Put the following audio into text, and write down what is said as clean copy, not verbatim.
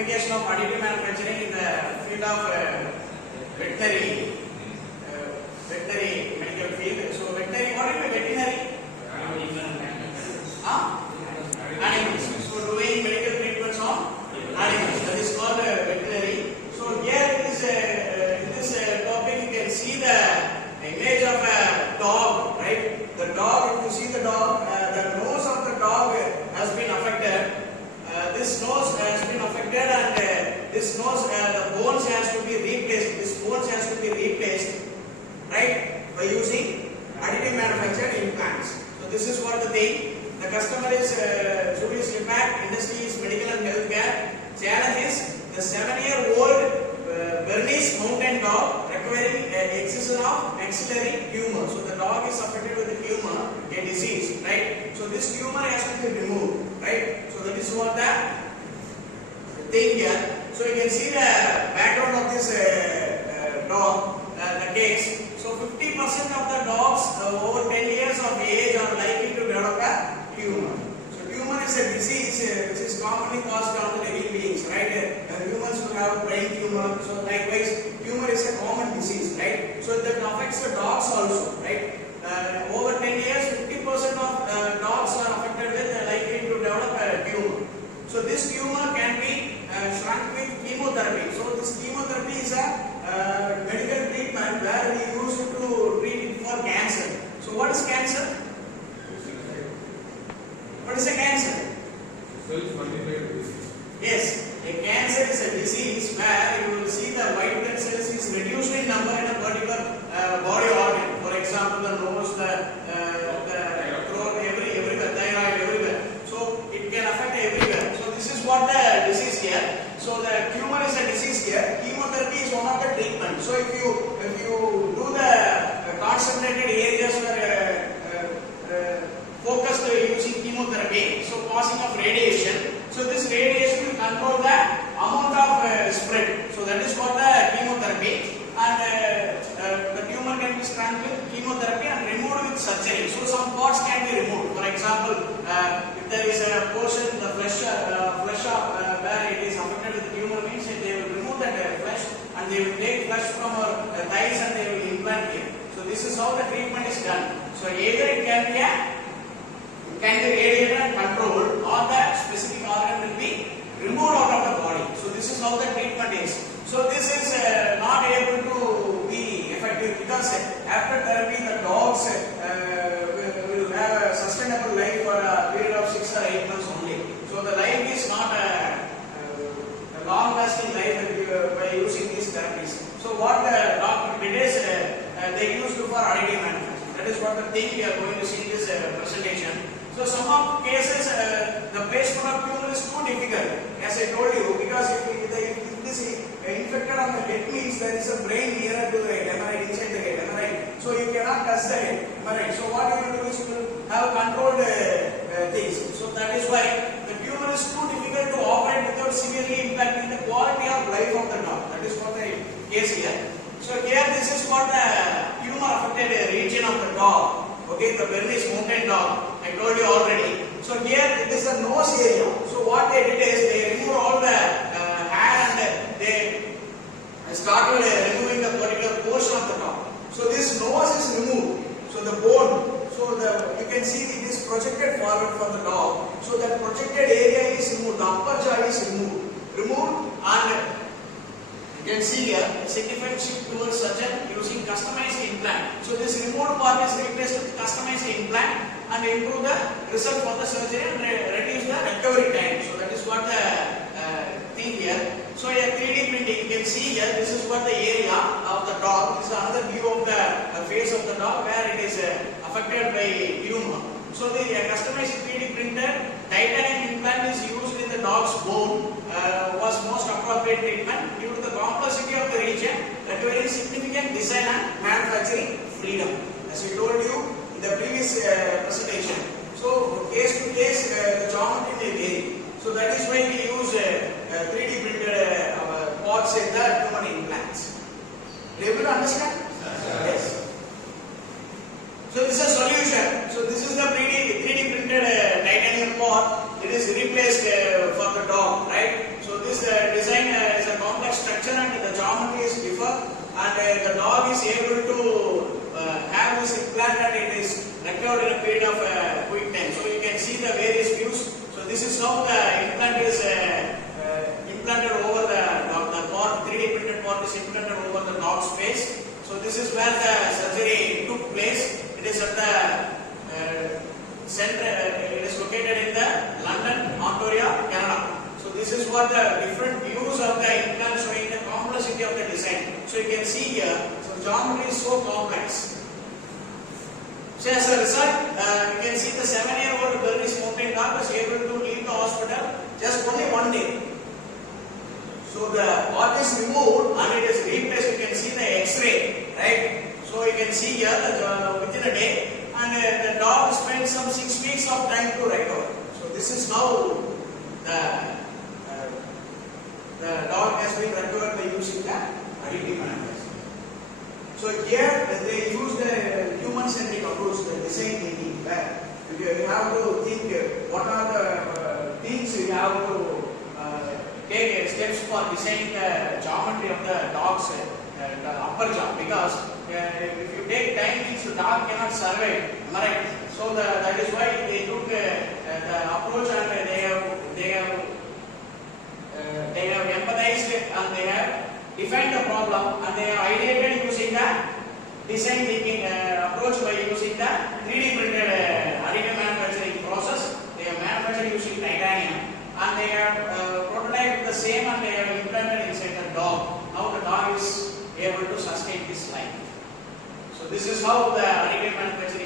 application of additive manufacturing in the field of veterinary medical field. So veterinary, what is veterinary? Animals. So doing medical treatments on animals. That is called veterinary. So here it is in this topic you can see the image of a dog, right? The dog, if you see the dog, the nose of the dog has been affected. This nose has been affected and this nose, the bones has to be replaced. This bones has to be replaced, right? By using additive manufactured implants. So this is what the thing. The customer is Julius Lipac, industry is medical and healthcare. Challenge is the 7-year-old Bernese mountain dog requiring excision of maxillary tumor. So the dog is affected with a tumor, a disease, right? So this tumor has to be removed, right? So that is what the thing here. So you can see the background of this dog, the case. So 50% of the dogs over 10 years of age are likely to develop a tumor. So tumor is a disease which is commonly caused on the living beings, right? Humans will have brain tumor. So likewise, tumor is a common disease, right? So that affects the dogs also, right? Over 10 years, 50% of dogs are affected with likely to develop a tumor. So this tumor can be shrunk with chemotherapy. So this chemotherapy is a medical treatment where we use it to treat it for cancer. So what is cancer? What is a cancer? Yes, a cancer is a disease where you will see the white blood cells is reduced in number in a particular body organ. For example, the nose, the throat, everywhere, thyroid, everywhere. So it can affect everywhere. So this is what the disease here. So the tumor is a disease here. Chemotherapy is one of the treatments. So if you do the concentrated areas where focused using chemotherapy, so causing of radiation. So this radiation will control the amount of spread. So that is what the chemotherapy. And the tumor can be shrunk with chemotherapy and removed with surgery. So some parts can be removed. For example, if there is a portion, the flesh of where it is affected with the tumor means they will remove that flesh and they will take flesh from our thighs and they will implant it. So this is how the treatment is done. So either it can be radiated and controlled, or the specific organ will be removed out of the body. So this is how the treatment is. So this is not able to be effective because after therapy the dogs will have a sustainable life for a period of 6 or 8 months only. So the life is not a long-lasting life by using these therapies. So what the doctor did is they used for additive manufacturing. That is what the thing we are going to see in this presentation. So some of cases the placement of tumor is too difficult, as I told you, because if this is infected on the head means there is a brain nearer to the head, am I right? Inside the head, am I right? So you cannot touch the head, am I right? So what you will do is you will have controlled things. So that is why the tumor is too difficult to operate without severely impacting the quality of life of the dog. That is what the case here. So here this is what the tumor affected region of the dog. Okay, the Bernese mountain dog, I told you already. So here it is the nose area. So what they did is they removed all the hair and they started removing the particular portion of the dog. So this nose is removed. So the bone, so you can see it is projected forward for the dog. So that projected area is removed. The upper jaw is removed and you can see here a significant shift towards surgeon using customized implant. So this removed part is replaced with customized implant and improve the result for the surgery and reduce the recovery time. So that is what the thing here. So a 3D printing, you can see here, this is what the area of the dog. This is another view of the face of the dog where it is affected by tumor. So the customized 3D printed titanium implant is used in the dog's bone was most appropriate treatment due to the complexity of the region requiring significant design and manufacturing freedom. As I told you in the previous presentation. So case to case the geometry may vary. So that is why we use 3D printed parts in the human implants. Are you able to understand? Yes. So this is a solution. So this is the 3D printed titanium part. It is replaced for the dog, right? So this this design is a complex structure and the geometry is different, and the dog is able to have this implant and it is recovered in a period of quick time. So you can see the various views. So this is how the implant is implanted over the dog. The part, 3D printed part is implanted over the dog's face. So this is where the surgery took place. It is at the center. It is located in the London, Ontario, Canada. So this is what the different views of the implant showing the complexity of the design. So you can see here, so geometry is so complex. So as a result, you can see the 7-year-old Bernese mountain dog was able to leave the hospital just only one day. So the part is removed and it is replaced. You can see the X-ray, right? So you can see here that within a day, and the dog spent some 6 weeks of time to recover. So this is how the dog has been recovered by using the additive manufacturing. So here they use the human-centric approach, the design thinking, where you have to think what are the things you have to take steps for designing the geometry of the dog's the upper jaw, because if you take time, the dog cannot survive. Am I right? So that is why they took the approach, and they have empathized and they have defined the problem, and they have ideated using the design thinking approach by using the 3D printed additive manufacturing process. They have manufactured using titanium, and they have prototyped the same, and they have implanted inside the dog. Now the dog is able to sustain this life. So this is how the additive manufacturing